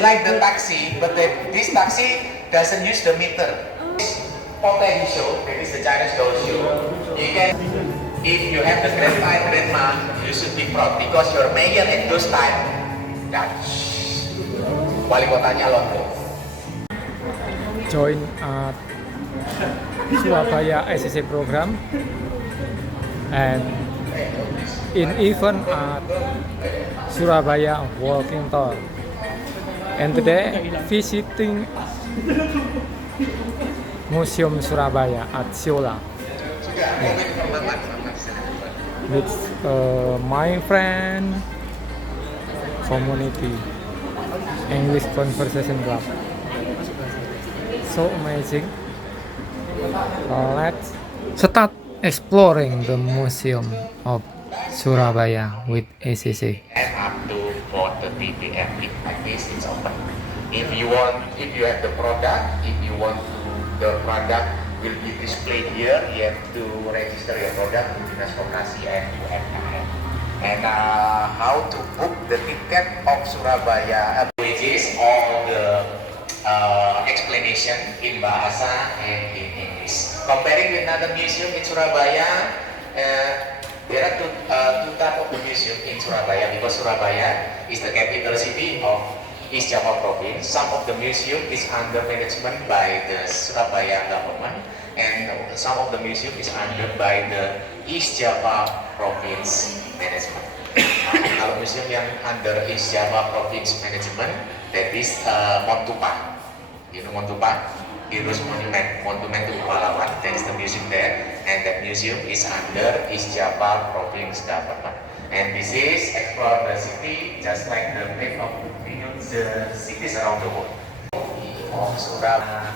like the taxi, but this taxi doesn't use the meter. Potential, that is the Chinese doll show. You can, if you have the grandpa and grandma, you should be proud because your mayor at those time, dan wali kotanya Londo. Join Surabaya SCC program and in event at Surabaya walking tour, and today visiting Museum Surabaya at Siola with my friend community English Conversation Club. So amazing. Let's start exploring the Museum of Surabaya with ACC. And up to 4:30 p.m. Like this, it's open. If you have the product, if you want to, the product will be displayed here. You have to register your product to Dinas Koperasi and UMKM. And how to book the ticket of Surabaya, which is all the explanation in Bahasa and in English. Comparing with another museum in Surabaya, there are two types of the museum in Surabaya because Surabaya is the capital city of East Java Province. Some of the museum is under management by the Surabaya government, and some of the museum is under by the East Java Province management. Kalau museum yang under East Java Province management, that is Montupa. You know Montupa? Heroes Monument to Pahlawan. That is the museum there, and that museum is under East Java Province government. And this is explore the city just like the map of the cities around the world. Of Surabaya,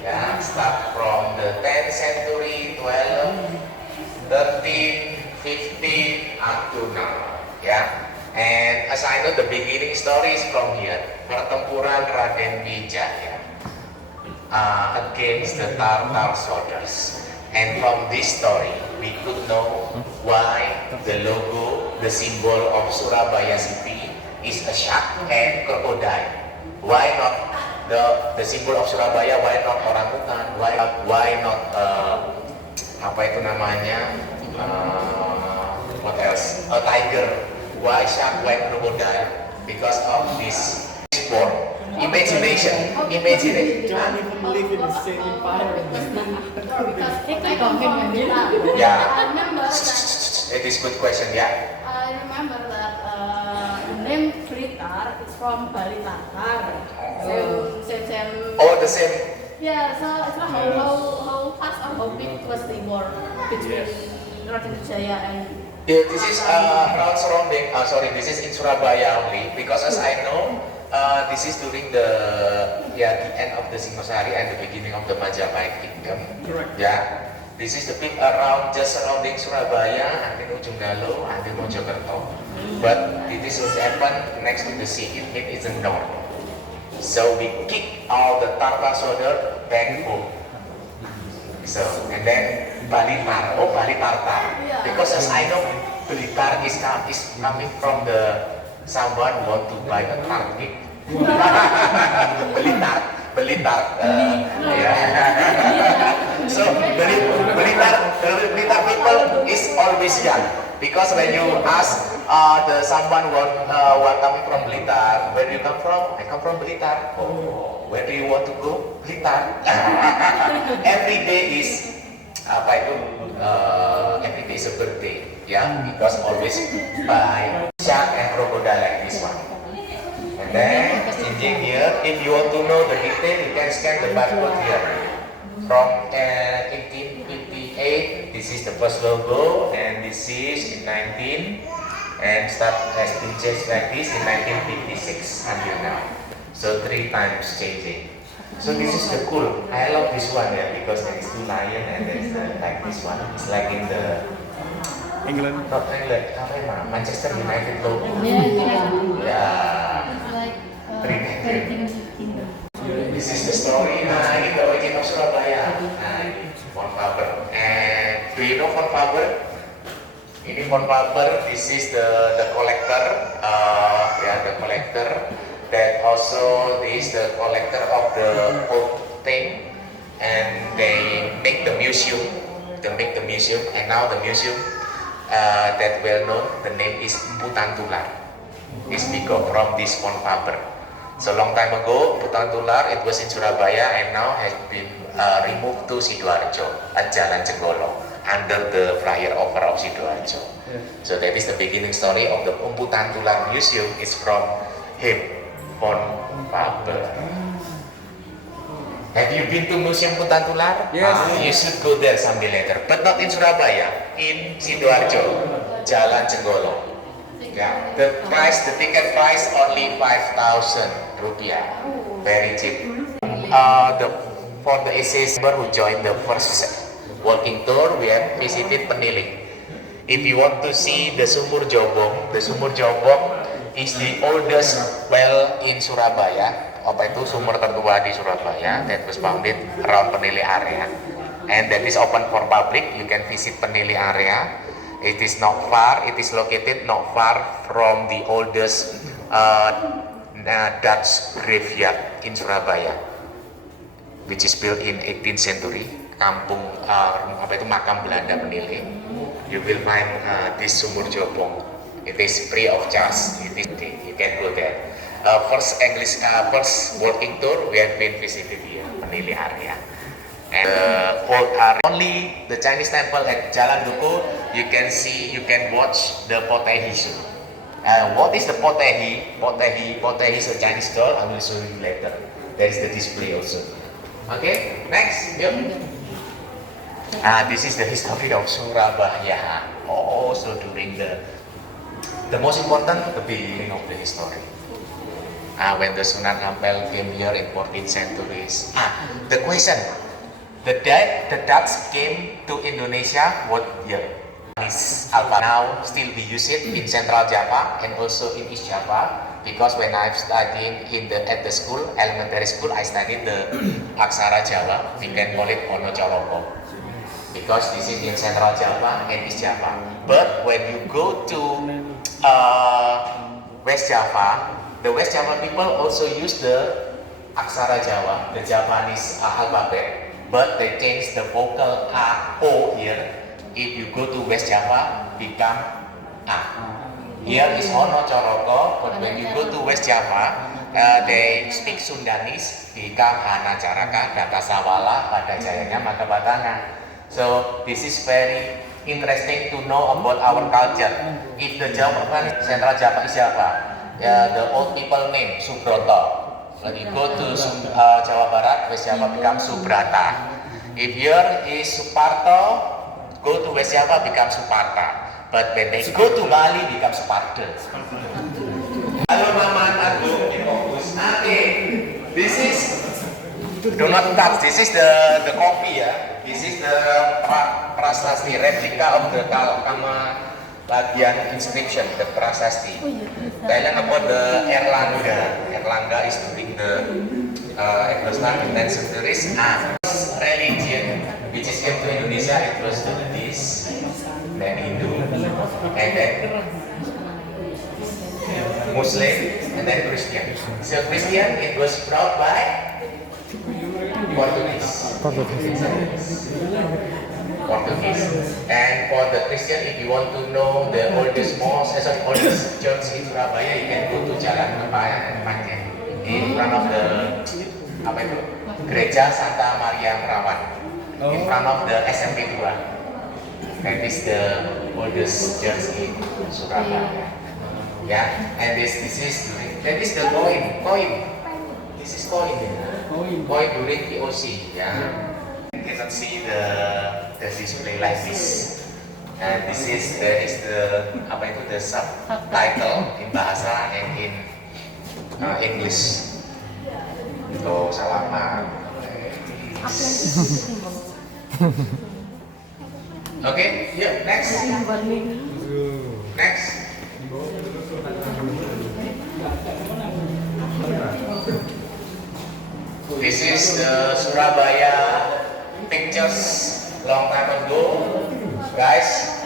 yeah, start from the 10th century, 12, 13, 15, up to now. Yeah, and as I know, the beginning story is from here. Pertempuran Raden Wijaya against the Tartar soldiers. And from this story, we could know why the logo, the symbol of Surabaya city is a shark and crocodile. Why not the symbol of Surabaya? Why not orangutan? Why not apa itu namanya? What else? A tiger. Why shark? Why crocodile? Because of this sport. Imagination. Imagination. Don't even live in the same environment. Yeah. I remember It is good question. Yeah. I remember that the name Blitar is from Bali Tartar. Same. Oh, the same. Yeah, so it's like how fast or how big was the war between Raden Wijaya and. Yeah, this is around surrounding. Sorry, this is in Surabaya only because as I know, this is during the end of the Singosari and the beginning of the Majapahit Kingdom. Correct. Yeah. This is the bit around just surrounding Surabaya until Ujung Galuh until Mojokerto. But this will happen next to the sea. It is the north. So we kick all the Tartar soldier back home. So and then Balitar, Bali Tartar. Because as I know, Blitar is coming from the someone want to buy a car cake. Blitar. So Blitar people is always young because when you ask someone what coming from Blitar, where do you come from? I come from Blitar. Oh, where do you want to go? Blitar. Every day is every day is a birthday, yeah, because always buy shark and crocodile like this one. And then changing here, if you want to know the detail, you can scan the barcode here. From 1858, this is the first logo, and this is in 19, and has been changed like this in 1956 until now. So 3 times changing. So this is the cool. I love this one because there is 2 lion and there is like this one. It's like in the England. not England, Manchester United logo. Yeah. This is the story. Nah, ini the origin of Surabaya. Nah, ini Von Faber. And do you know Von Faber? Ini Von Faber. This is the collector. The collector that Also, this is the collector of the old thing, and they make the museum. And now the museum that well known, the name is Putantular. It's because from this phone paper. So long time ago, Putantular, it was in Surabaya and now has been removed to Sidoarjo at Jalan Jenggolo under the flyover of Sidoarjo. So that is the beginning story of the Putantular Museum. It's from him, phone paper. Have you been to Museum Putantular? Yes. You should go there someday later, but not in Surabaya, in Sidoarjo, Jalan Jenggolo. Yeah, the ticket price only 5,000 rupiah, very cheap. For the SS member who joined the first walking tour, we have visited Peniling. If you want to see the Sumur Jobong is the oldest well in Surabaya. Apa itu sumur tertua di Surabaya that was founded around Penili area, and that is open for public. You can visit Penili area. It is not far. It is located not far from the oldest Dutch graveyard in Surabaya, which is built in 18th century. Kampung makam Belanda Penili. You will find this Sumur Jobong. It is free of charge. You can go there. First walking tour we have been visited here, Penili area. And old area. Only the Chinese temple at Jalan Duku, you can watch the Potehi show. What is the Potehi? Potehi is a Chinese doll. I will show you later. There is the display also. Okay, next. Yep. This is the history of Surabaya. Also during the most important, the beginning of the history. When the Sunan Ampel came here in 14th centuries. The question. The Dutch came to Indonesia what year? Now still we use it in Central Java and also in East Java, because when I'm studying at the school, elementary school, I studied the Aksara Jawa. We can call it Ono Coroko, because this is in Central Java and East Java. But when you go to West Java, the West Java people also use the Aksara Jawa, the Javanese alphabet. But they change the vocal A, O here. If you go to West Java, become A. Here is Ono Coroko, but when you go to West Java, they speak Sundanese, become Hana Caraka, Data Sawala, pada jayanya maka Batangan. So this is very interesting to know about our culture. If the Java, Central Java is Java, the old people name Subroto. When you go to Jawa Barat, West Java becomes Subrata. If here is Suparto, go to West Java becomes Suparta. But when they go to Bali, becomes Suparta. Halo Maman, Agung, fokus. Okay, this is, do not touch. This is the copy ya. This is the prasasti replica of the Kama bagian inscription, the prasasti. Telling about the Erlangga is during the start of 10th centuries. Religion which is came to Indonesia, it was the Buddhist, then Hindu, and then Muslim, and then Christian. So Christian, it was brought by Portuguese. And for the Christian, if you want to know the oldest mosque, oldest church in Surabaya, you can go to Jalan Kepanya in front of the Gereja Santa Maria Merawan, in front of the SMP 2. That is the oldest church in Surabaya. Yeah, and that is the coin. This is coin during POC. Yeah. You cannot see the display like this, and there is the subtitle in bahasa and in English. So selamat. Okay, yeah, next. This is the Surabaya pictures long time ago, guys.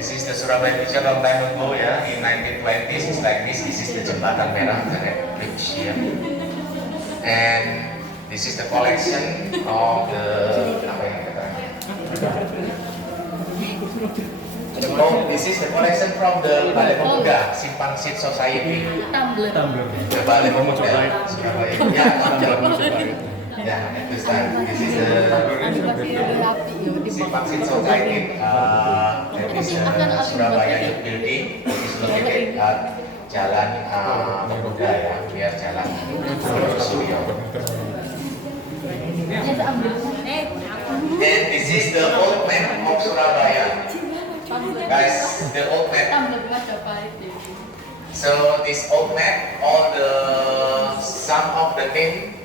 This is the Surabaya picture long time ago ya, in 1920s. It's like this. This is the Jembatan Merah, the red bridge here. And this is the collection of the apa yang katanya? Oh, this is the collection from the Balai Pemuda Simpang Sit Society. Tumbler. The Balai Pemuda Surabaya. Ya, ya, this time. This is the Simpang Sit Society. That is Surabaya Youth Building. Is located at Jalan Pemuda ya, biar Jalan Suryo. And this is the old map of Surabaya. Guys, the old map. So this old map, all the some of the name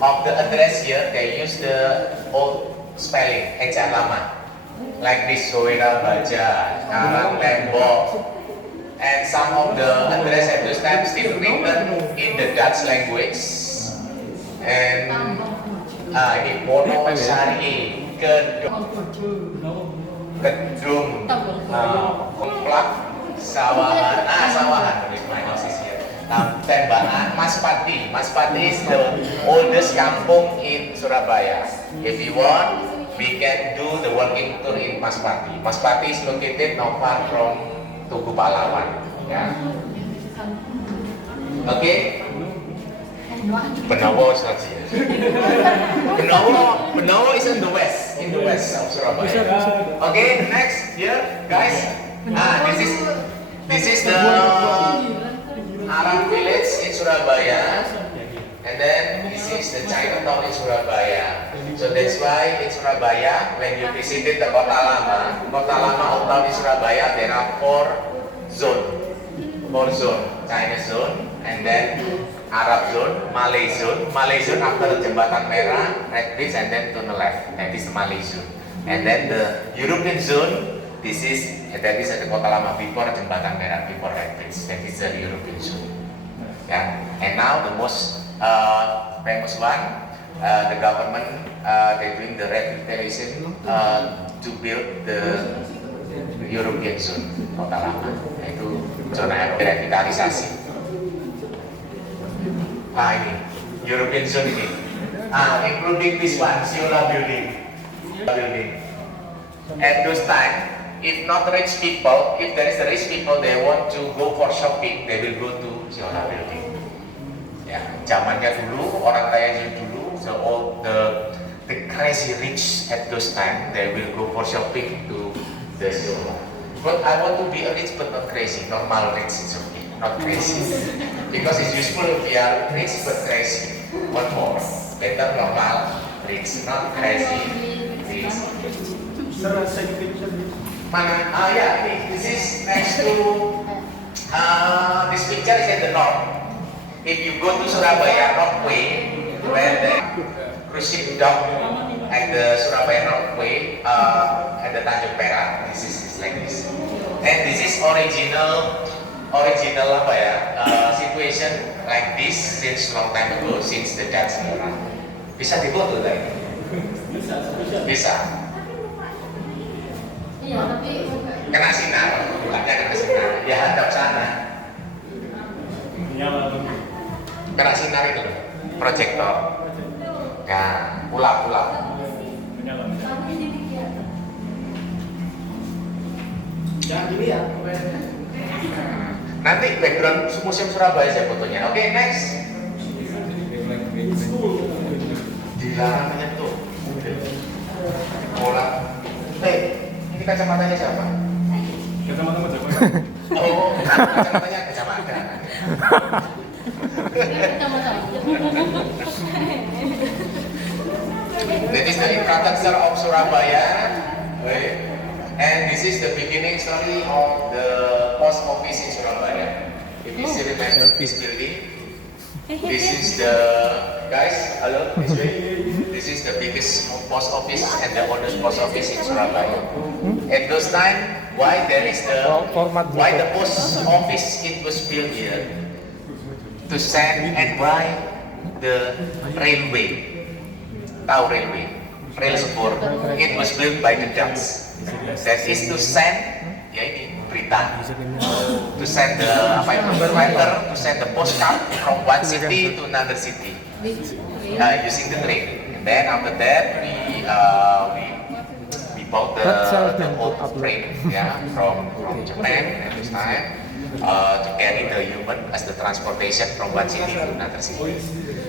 of the address here, they use the old spelling, ejaan lama, like this Soera Baja, Karang Tembok, and some of the address at this time still written in the Dutch language, and ini Wonosari, Kedung, Komplak, Sawahan, Sawahan, my house is here. Tembakan, Maspati. Maspati is the oldest kampung in Surabaya. If you want, we can do the working tour in Maspati. Maspati is located not far from Tugu Pahlawan. Yeah. Okay. Benowo is not here. Benowo is in the west of Surabaya. Okay, next here, guys. This is the Arab village in Surabaya, and then this is the Chinatown in Surabaya. So that's why in Surabaya, when you visited the Kota Lama Old Town in Surabaya, there are four zone, China zone, and then Arab zone, Malay zone after the Jembatan Merah, Red Bridge, and then to the left, that is the Malay zone. And then the European zone, that is at the Kota Lama before Jembatan Merah, before Red Bridge, that is the European zone. Yeah. And now the most famous one, the government they doing the revitalization to build the European zone, Kota Lama, yaitu zona revitalisasi. Ini European zone ini, including this one, Siola building. At those time, if not rich people, if there is the rich people, they want to go for shopping, they will go to Siola building. Ya, zamannya dulu, orang kaya dulu, so all the crazy rich at those time, they will go for shopping to the Siola. But I want to be a rich but not crazy, normal rich is okay, not crazy. Because it's useful if you are rich but crazy. One more, better normal, rich, not crazy, rich. Mana? Yeah, this is next to, this picture is in the north. If you go to Surabaya North Way, where the cruising dock at the Surabaya North Way, at the Tanjung Perak, this is like this. And this is original apa ya, situation like this since long time ago, since the Dutch era. Bisa difoto tadi? Bisa. Iya, tapi Kena sinar, bukannya kena sinar. Ya hadap sana. Kena sinar itu, proyektor. Ya, ulap. Jangan dilihat. Nanti background Museum Surabaya saya fotonya. Oke, next. Dilarang menyentuh. Bola. Ini kacamatanya siapa? Kacamata Mas Joko. Oh, kacamatanya kacamata. That is the infrastructure of Surabaya. And this is the beginning story of the post office in Surabaya. If you still remember this building, this is the, guys, hello, this way. This is the biggest post office and the oldest post office in Surabaya. At those time, why there is the, why the post office it was built here? To send, and why the railway, Tau railway, rail support, it was built by the Dutch. That is to send ya ini berita to send the letter, to send the postcard from one city to another city using the train. And then after that we bought the old train from Japan at this time to carry the human as the transportation from one city to another city.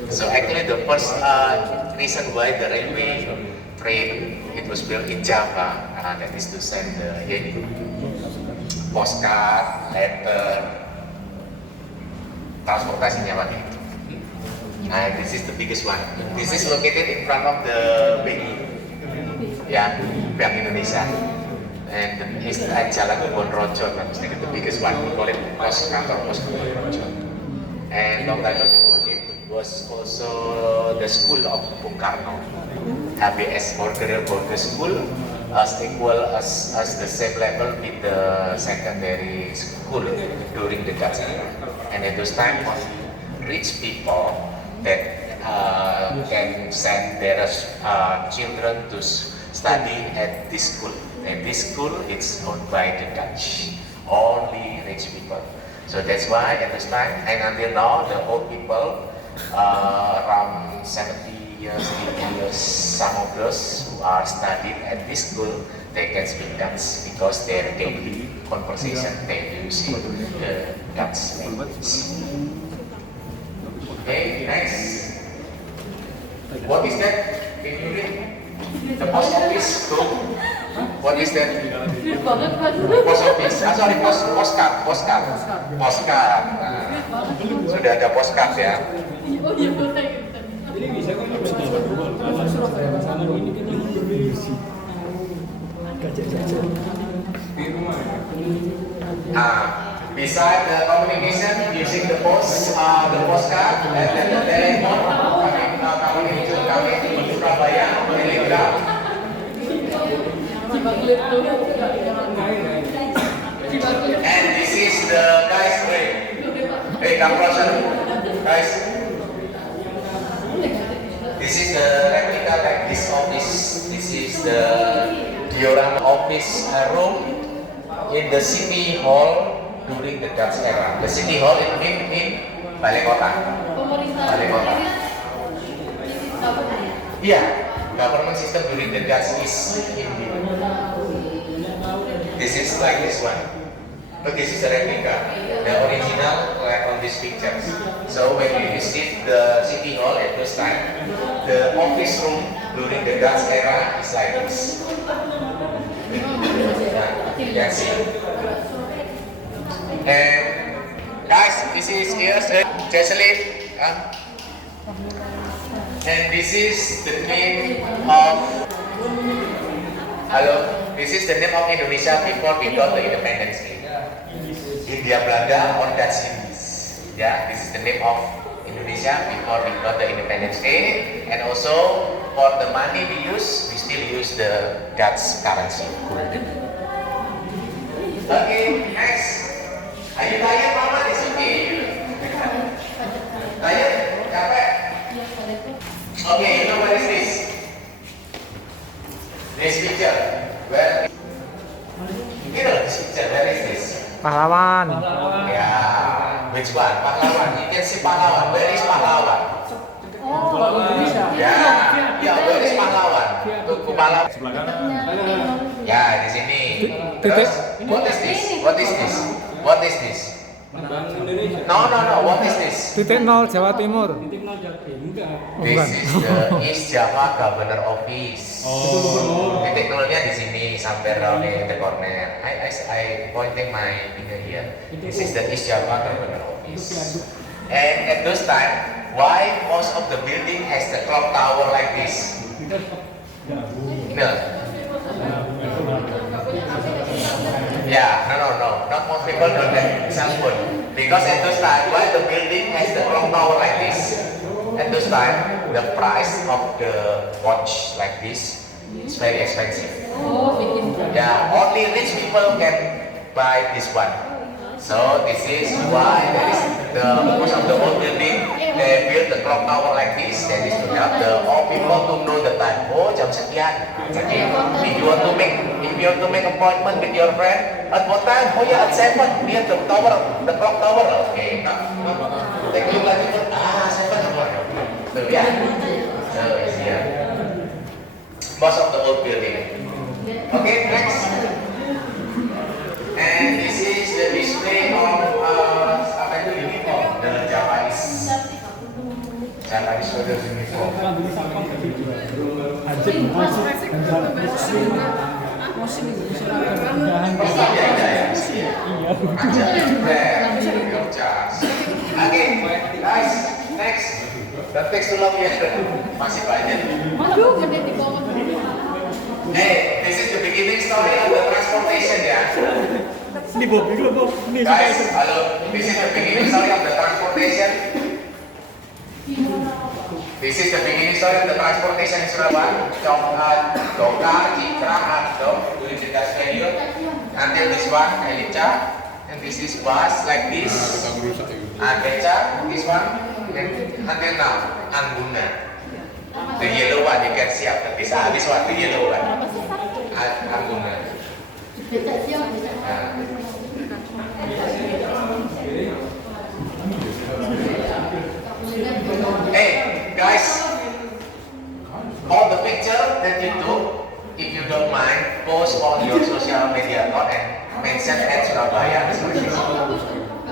So actually the first reason why the railway train it was built in Java, that is to send the postcard, letter, transportasinya pakai itu. This is the biggest one. This is located in front of the BI, Bank Indonesia. And it's at Jalan Kebon Rojo, the biggest one. We call it kantor pos Kebon Rojo. And long time ago, it was also the school of Bung Karno, HBS Borger School, as the same level with the secondary school during the Dutch era. And at those time, rich people that can send their children to study at this school. And this school is owned by the Dutch, only rich people. So that's why at this time, and until now, the old people, around 70 years, 80 years, some of those who are studied at this school, they can speak Dutch because their daily conversation they use the Dutch language. Okay, next. What is that? Can you read? The post office book. What is that? Post office. Sorry, postcard. Nah, sudah ada postcard ya. Ini bisa kan bisa kalau Surabaya ke sana ini kan berbeda. Di rumah. Beside the communication using the postcard and then the telephone, kami di Surabaya, telegram. And this is the guys train. Hey, come closer, guys. This is the replica like this office. This is the diorama office room in the city hall during the Dutch era. The city hall in Balai Kota. Balai Kota. Yeah, government system during the Dutch is in this is like this one. But this is a replica. The original like on these pictures. So when you visit the city hall at this time, the office room during the Dutch era is like this. You can see. And guys, this is here's the Jesuit. And this is the name of this is the name of Indonesia before we got the independence. India Belanda or Dutch Indies. Yeah, this is the name of Indonesia before we got the independence day. And also for the money we still use the Dutch currency, gulden. Okay, next. Are you tired, Mama? It's okay. Tired? Capek? Okay, you know what is this? This picture. Where? You know this picture. Where is this? Pahlawan. Yeah. Which one? Pahlawan. You can see Pahlawan. Where is Pahlawan? Yeah. Where is Pahlawan? Tugu Pahlawan. Ya, di sini. Terus, what is this? What is this? No. What is this? Titik nol Jawa Timur. This is the East Java Governor Office. Titik nolnya di sini sampai around the corner. I pointing my finger here. This is the East Java Governor Office. And at those time, why most of the building has the clock tower like this? No. Yeah, no. Not most people do that. Some would. Because at those time, why the building has the clock tower like this? At those time, the price of the watch like this is very expensive. Yeah, only rich people can buy this one. So this is why there is the most of the old building they build the clock tower like this. That is to help the all people to know the time. Oh, jam sekian. Jadi if you want to make appointment with your friend at what time? Oh yeah, at 7. Near the tower, the clock tower. Okay. Take a look lagi. 7 o'clock. So yeah. So yeah. Most of the old building. Okay, next. And this is the display of apa itu uniform, the Japanese soldiers uniform. Oke, guys, next. The text to love ya, masih banyak. Aduh, gede di bawah. Hey, this is the beginning story of the transportation ya. Ini Bob, ini Bob. Ini Guys, halo. This is the beginning story of the transportation. This is the beginning story of the transportation in Surabaya. Dokar, Citra, Ardo, during the gas period. Until this one, Elica. And this is bus like this. Beca, this one. And until now, Angguna. The yellow one, you can see after this. This one, the yellow one. Angguna. Hey guys, all the picture that you took, if you don't mind, post on your social media account and mention at Surabaya.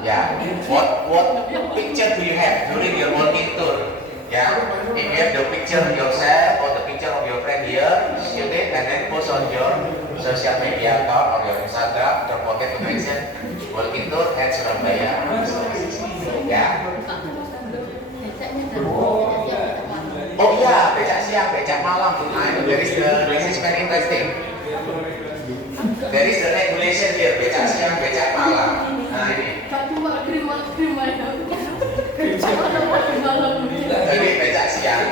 Yeah. What picture do you have during your working tour? Yeah. If you have the picture of yourself or the picture of your friend here, shoot it and then post on your social media account or your Instagram. Don't forget to mention working tour at Surabaya. Yeah. Oh yeah, becak siang, becak malam. This is very interesting. There is the regulation here, becak siang, becak malam. Nah ini. Jadi becak siang.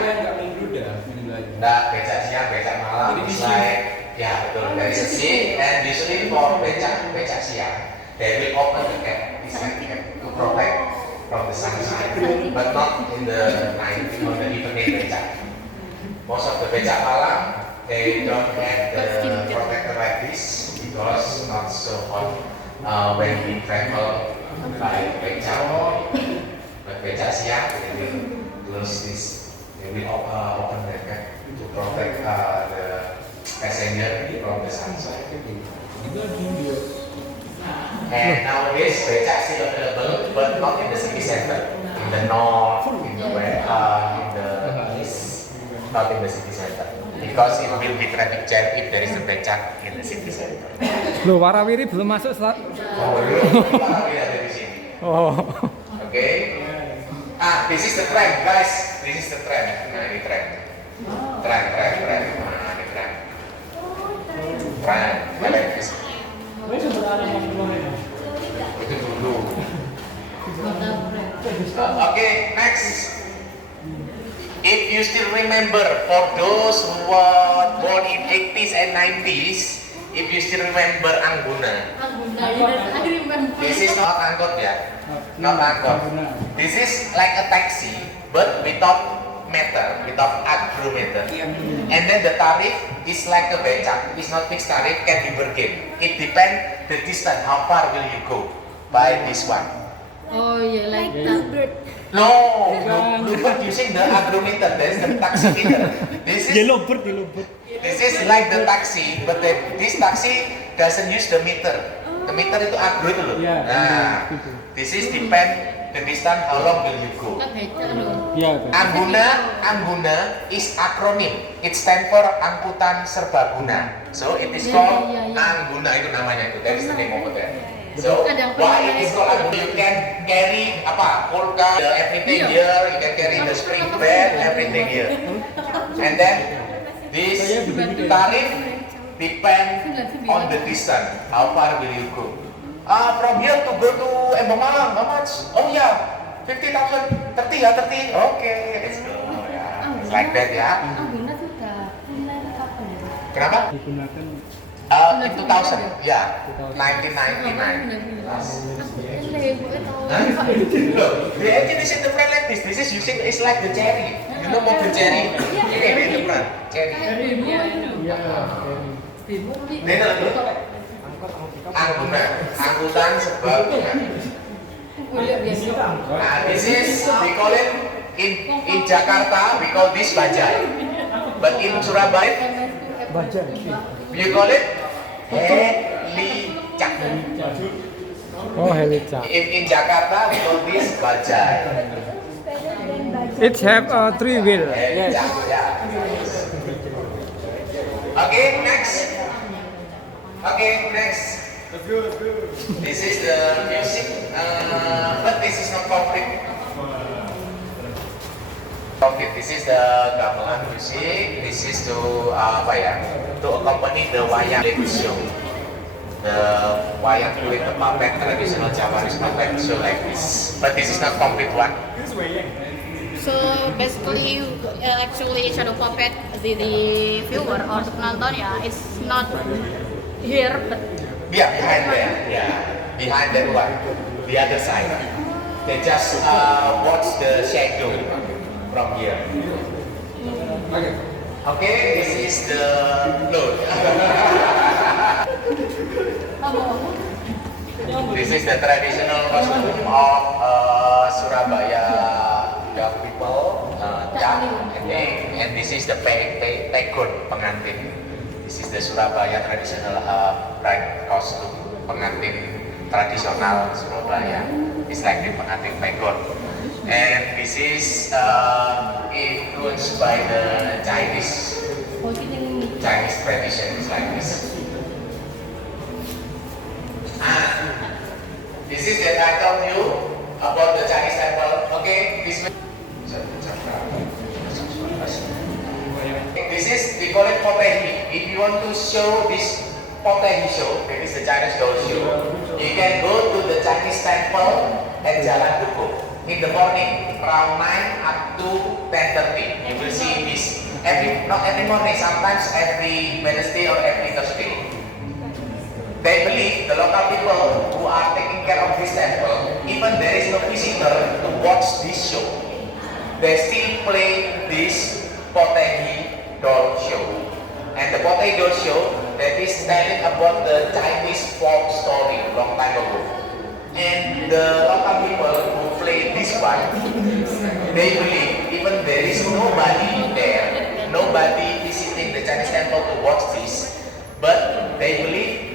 Nah, becak siang, becak malam. Like, ya betul. There is a seat and usually for becak siang, they will open the cap, this kind of cap to protect from the sunshine, but not in the night or the evening becak. Most of the becak malam, they don't have the protector like this because not so hot when we travel by becak. But becak siang, they will close this. They will open the cap to protect the passenger from the sunshine. And nowadays becak still available, but not in the city center. In the north, in the west, in the east, not in the city center. Because it will be traffic jam if there is a becak in the city center. Loh, Warawiri belum masuk selat. Oh, really? Ada di sini. Oh. Okay. This is the tram, guys. This is the tram. Nah, ini tram. Tram. Nah, ini tram. Tram. Elektris. Itu dulu. Okay, next. If you still remember, for those who were born in 80s and 90s, if you still remember Angguna. This is not angkot ya. Not angkot. This is like a taxi, but without meter, without agrometer. And then the tarif is like a becak. It's not fixed tarif, can be bargain. It depends the distance, how far will you go by this one. Oh yeah, like Bluebird. No, Bluebird using the agrometer. There's the taxi meter. This is Yellow bird. This is like the taxi, but this taxi doesn't use the meter. The meter itu agro itu loh. Yeah, Nah, this is depend the distance how long will you go. Iya. Angguna is acronym. It stand for Angkutan Serbaguna. So it is called Angguna, itu namanya itu. That is the name over there. So why it is called Angguna? You can carry apa? Polka, everything here. You can carry the spring bed, everything here. And then this tarif depend on the distance. How far will you go? From here to go to Embong-Malang, how much? Oh yeah, 50,000, 30 ya, 30. Okay, let's go. Yeah, it's like that ya. Angguna sudah mulai kapan ya? Kenapa? Digunakan In 2000, yeah, 1999. Look, the engine is in the front like this. This is using, it's like the cherry. You know mobil cherry? Ini in the front, cherry. Nenek look. Angkutan sebagainya. Nah, this is, we call it, in Jakarta, we call this bajai. But in Surabaya, you call it helicak. Oh, helica. In Jakarta, we call this bajai. It have a 3 wheel. Helicak, yeah. Okay, next. Okay, next. This is the music, but this is not complete. This is the gamelan music. This is to apa ya? To accompany the wayang show. The wayang kulit, the puppet, traditional Javanese puppet show like this. But this is not complete one. So basically, actually shadow puppet the viewer or the penonton ya, it's not here but Yeah, behind there. Yeah, behind that one, the other side. They just watch the shadow from here. Okay, this is the load. This is the traditional costume of Surabaya young people, and this is the pegon pengantin. This is the Surabaya traditional bride costume pengantin tradisional Surabaya. It's like the pengantin pegon. And this is influenced by the Chinese traditions like this. This is that I told you about the Chinese temple. Okay, this is, we call it potehi. If you want to show this potehi show, that is the Chinese doll show, you can go to the Chinese temple at Jalan Duku in the morning, from 9 up to 10:30. You will see this not every morning, sometimes every Wednesday or every Thursday. They believe, the local people who are taking care of this temple, even there is no visitor to watch this show, they still play this potehi doll show. And the potehi doll show, that is telling about the Chinese folk story long time ago. And the local people who play this one, they believe even there is nobody there, nobody visiting the Chinese temple to watch this, but they believe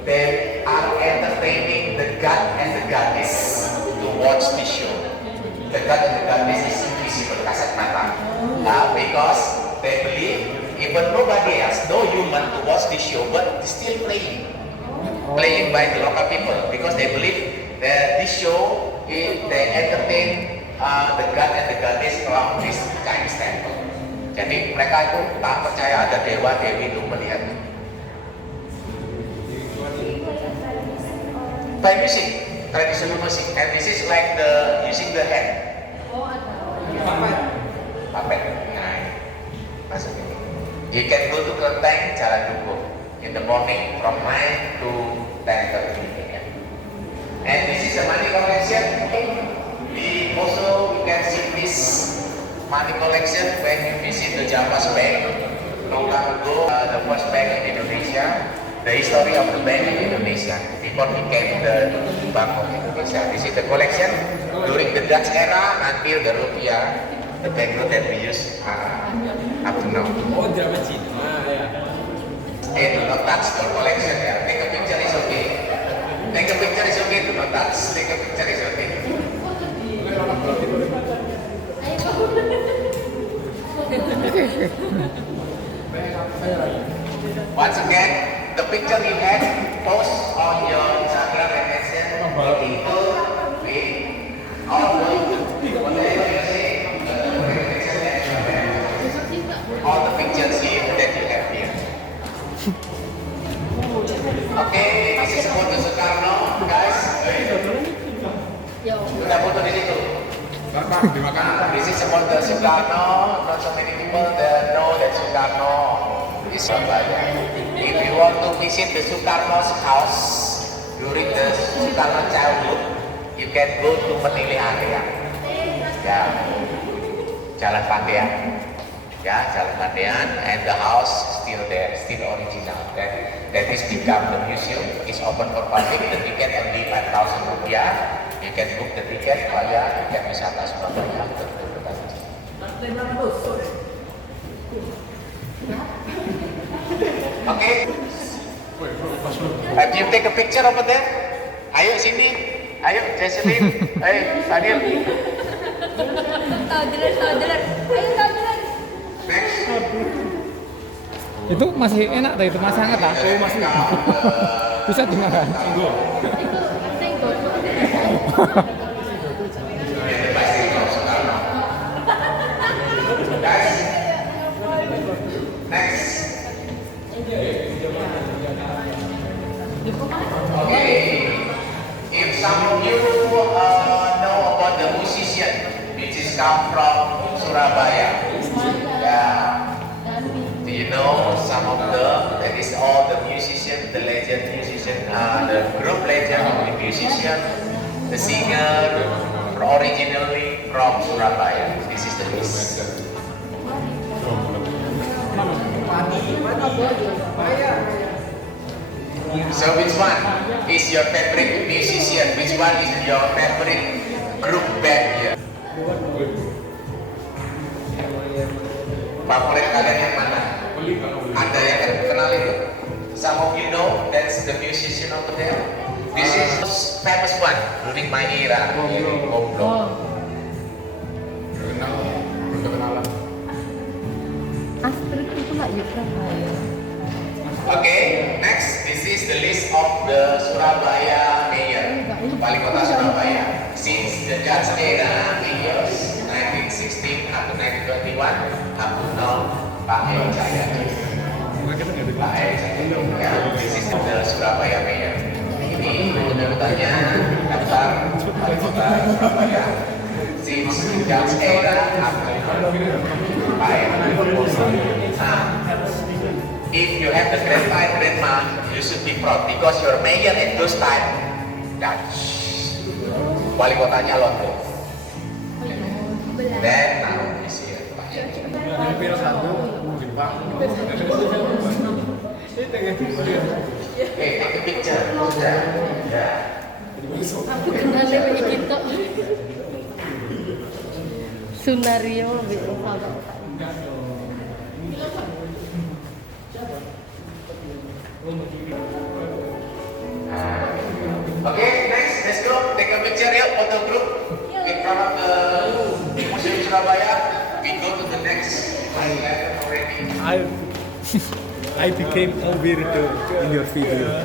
they are entertaining the god and the goddess to watch this show. The god and the goddess is invisible, kasat mata. Because they believe even nobody else, no human to watch this show, but still playing by the local people, because they believe that this show, they entertain the god and the goddess around this Chinese temple. Jadi mereka itu tak percaya ada dewa dewi itu melihat. By music, traditional music, and this is like the using the hand. Puppet. Nah, masuk ini. You can go to Kelenteng, Jalan Duku in the morning from 9 to 10:30 a.m. And this is the money collection. We also can see this money collection when you visit the Java Bank. Long time ago, the first bank in Indonesia. The history of the bank in Indonesia before became the Bank of Indonesia. This is the collection during the Dutch era until the rupiah, the banknote that we use up to now. Oh, Java Cina, ya. Hey, do not touch the collection. Yeah. Take a picture is okay. Take a picture is okay. Do not touch. Take a picture is okay. Once again, the picture you had, post on your Instagram and mention into all the pictures here that you have here. Okay, this is foto Soekarno, guys. Sudah foto di situ. This is about the Soekarno. Not so many people that know that Soekarno is Surabaya. if you want to visit the Sukarno's house during the Sukarno childhood, you can go to Menili area. Ya, Jalan Pandean. Ya, Jalan Pandean, and the house still there, still original. That is become the museum. Is open for public. The ticket only 5,000 rupiah. You can book the ticket via Tiket Wisata Surabaya. Okay. Have you take a picture over there? Ayo sini. Ayo Jesselyn. Ayo Fadil. Tahu jelas. Ayo tahu jelas. Next. Itu masih enak tuh, itu masih hangat lah. Oh, masih. Bisa dimakan. Guys. Next. Okay. If some of you know about the musician which is come from Surabaya. Yeah. Do you know some of that is all the musician, the legend musician, the group legend, the musician, the singer, originally from Surabaya. This is the list. So which one is your favorite musician? Which one is your favorite group band here? Favorit kalian yang mana? Ada yang kenal itu? Some of you know that's the musician over there. This is famous one during my era. Goblok. Astrid itu nggak juga ya. Okay, next this is the list of the Surabaya mayor, wali kota Surabaya. Since the Judge era mayors 1916 up to 1921 up to now Pak Edi Jaya. Pak Edi Jaya. This is the Surabaya mayor. Ini urutannya daftar wali kota Surabaya. Since the Judge era up to now Pak Edi. If you have the grandpa and grandma, you should be proud because your mayor at those time Dutch. Wali kotanya Londo. Then now is here. Okay, take a picture. Yeah. Aku kenalnya kayak gitu. Sunario lebih apa? Okay, next, let's go. Take a picture, yuk, photo group in front of the Museum Surabaya. We go to the next highlight already. I became a weirdo in your video.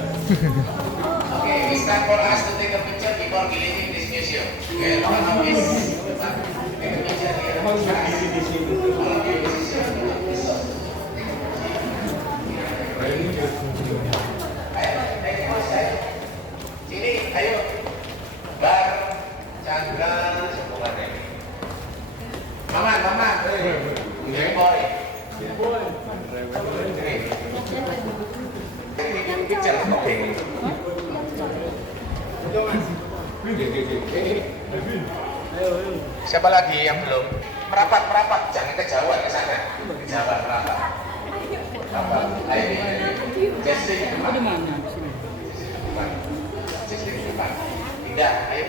Okay, it's time for us to take a picture before leaving this museum. Okay, all of this. Take a picture here. All of you. Sini, ayo. Bar, Chandra, semuanya. Mama. Boy. Picture, oke. Siapa lagi yang belum? Merapat, jangan kejauhan ke sana. Kejauhan merapat. Ayo, Jesse di depan. Jesse di depan. Tidak, ayo.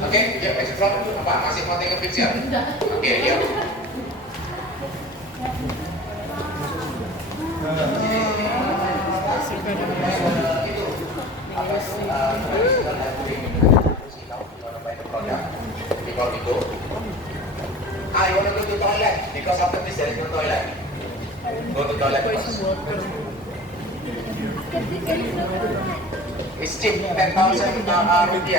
Oke, yuk explore. Apa? Masih mau take a picture? Oke, yuk. Before we go, I want to go to toilet because after this there is no toilet. Go to toilet first. It's cheap, 10,000 rupiah.